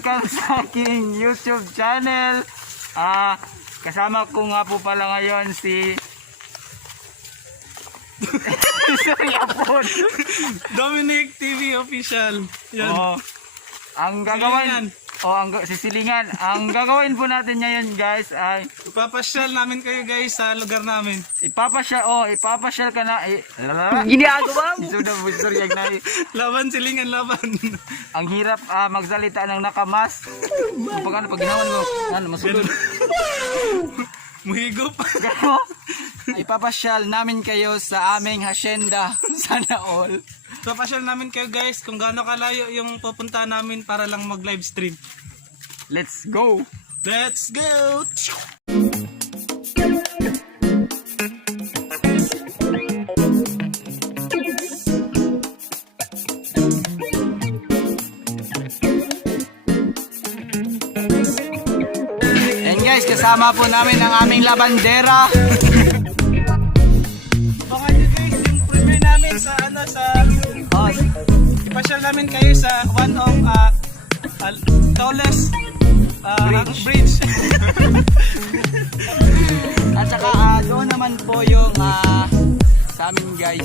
welcome sa aking YouTube channel. Ah, kasama ko nga po pala ngayon si Sorry. Dominic TV official. Yan. Oh, ang gagawin Sisilingan. Oh, ang ga- sisilingan. Ang gagawin po natin ngayon, guys, ay Ipapasyal namin kayo guys sa lugar namin. ipapasyal oh, ipapasyal ka na. Eh, Ginagawa mo. Sudah mo sorry na. Laban silingan laban. Ang hirap ah, magsalita ng nakamas. Pag ano, pag ginawan mo, ano, masunod. Muhigop. Gano? Ipapasyal namin kayo sa aming hacienda. Sana all. Ipapasyal namin kayo guys kung gaano kalayo yung pupunta namin para lang mag live stream. Let's go! Let's go! And guys, kasama po namin ang aming labandera. ipasyal namin kayo sa one of uh, uh, tallest uh, bridge. at saka ah, doon naman po yung ah, sa amin guys.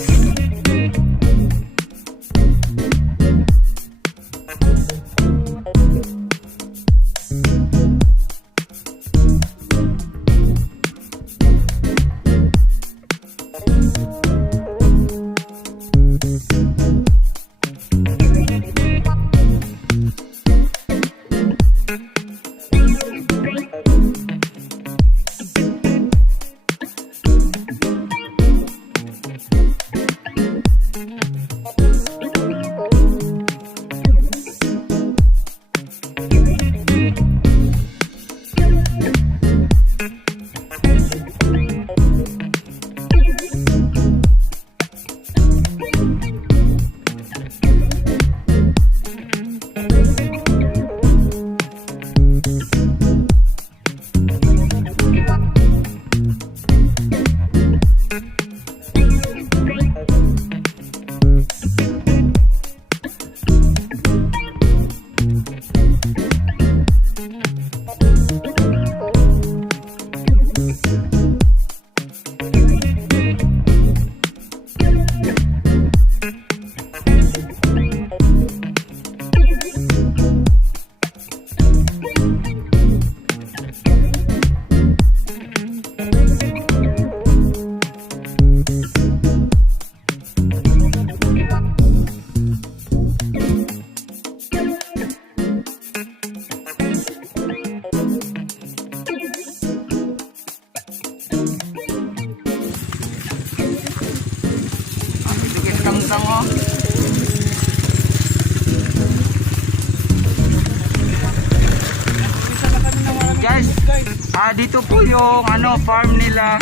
Ah dito po yung ano farm nila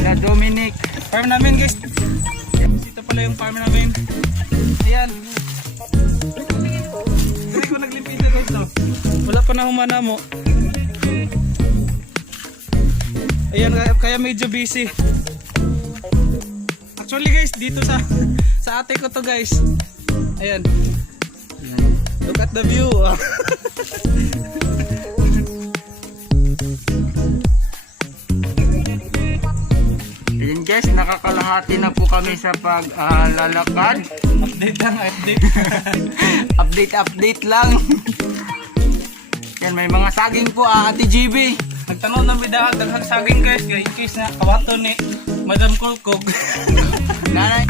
na Dominic. Farm namin guys. Dito pala yung farm namin. Ayan. Hindi ko naglimpisa guys no. Wala pa na humana mo. Ayan kaya medyo busy. Actually guys, dito sa sa ate ko to guys. Ayan. Look at the view. Guys, nakakalahati na po kami sa paglalakad. update lang, update. update, update lang. Yan, may mga saging po ah, Ate GB. Nagtanong ng bidahag, daghang saging guys, kaya in case na kawato ni Madam Kulkog. Nanay.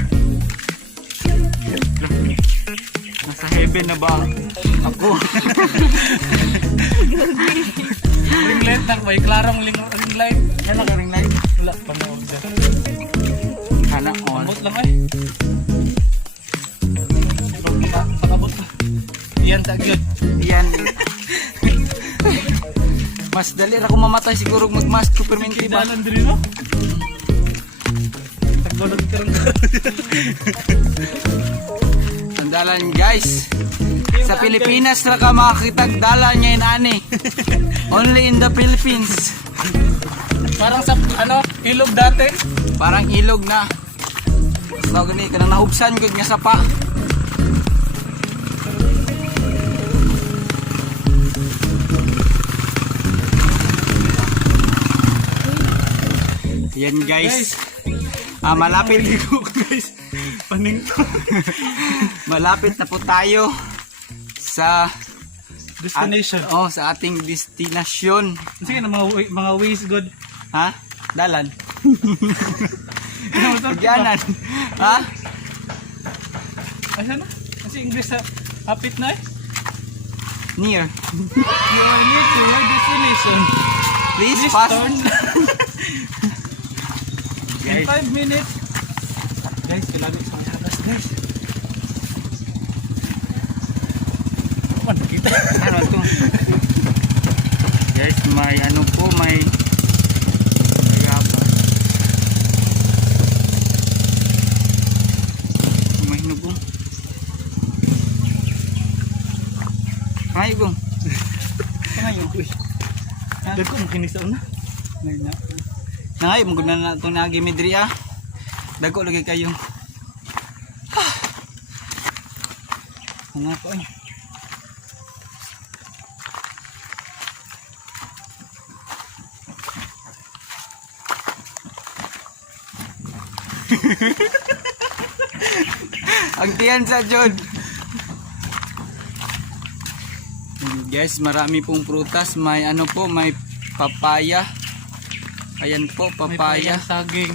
Nasa heaven na ba ako? ring light na, may klarong ring, ring light. Yan naka-ring light. Wala, panood siya. Lang eh. Pakabot pa. Yan, tagyod. Yan. Mas dali ra ko mamatay siguro mag-mask ko perminti ba? Dalan din no? Tagbalog ka rin Sandalan guys. Sa Pilipinas ra ka makakitag dalan ngayon ani. Only in the Philippines. Parang sa, ano, ilog dati. Parang ilog na bago ni kanang nahubsan gud nga sapa Yan guys. Ah, malapit ko guys. Paningto. malapit na po tayo sa destination. At, oh, sa ating destination. Sige na mga mga ways good. Ha? Dalan. Pagyanan. ha? Asa na? Kasi English sa hapit na eh. Near. You are near to your destination. Please, Please pass. turn. In Guys. 5 minutes. Guys, kailangan sa mga atas guys. Ano? Ano to? Guys, may ano po, may Ay, gong. Ngayon. Dagko mo kinis sa una. Na. Nangay, mong na na itong nagimidri ah. Dako lagi kayo. Nga po eh. Ang tiyan sa Jod. Guys, marami pong prutas. May ano po, may papaya. Ayan po, May papaya. payang saging.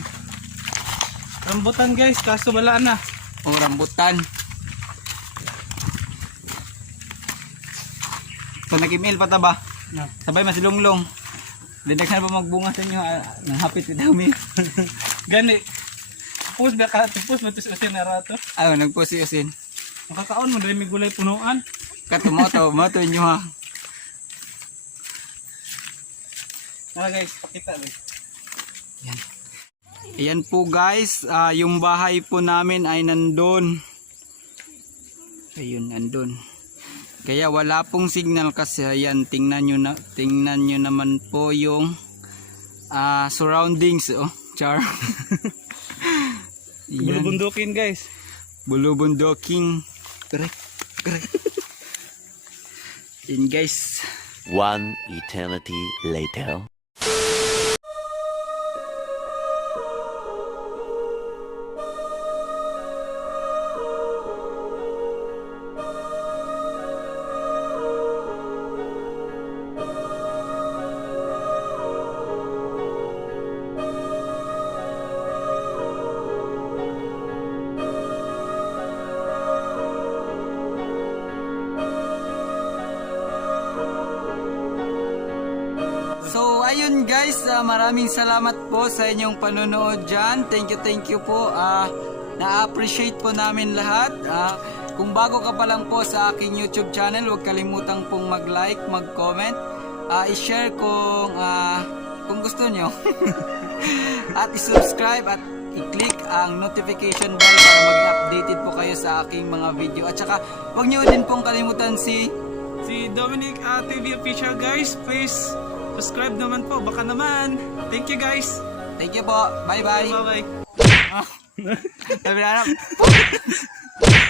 Rambutan guys, kaso wala na. o rambutan. So nag-email pa ta ba? Na. Sabay masilunglong. Dinagsan pa magbunga sa inyo. ah, Nang hapit ito kami. Gani. Pus ba ka? Pus ba ito sa na rato? Ay, nagpo si Usin. Makakaon mo dali may gulay punuan. Katumoto, moto inyo ha. Mga guys, pakita guys. Ayan po guys, ah, yung bahay po namin ay nandun. Ayun, nandun. Kaya wala pong signal kasi ayan, tingnan nyo, na, tingnan nyo naman po yung ah, surroundings. Oh, char. Bulubundukin guys. Bulubundoking. Correct. Correct. Yun guys. One eternity later. Guys, ah, maraming salamat po sa inyong panonood dyan. Thank you, thank you po. Ah, na-appreciate po namin lahat. Ah, kung bago ka pa lang po sa aking YouTube channel, huwag kalimutang pong mag-like, mag-comment, ah, i-share kung, ah, kung gusto nyo. at i-subscribe at i-click ang notification bell para maging updated po kayo sa aking mga video. At saka, huwag nyo din pong kalimutan si Si Dominic uh, TV official guys, please subscribe naman po. Baka naman. Thank you guys. Thank you po. Bye-bye. Bye bye. Sabi na.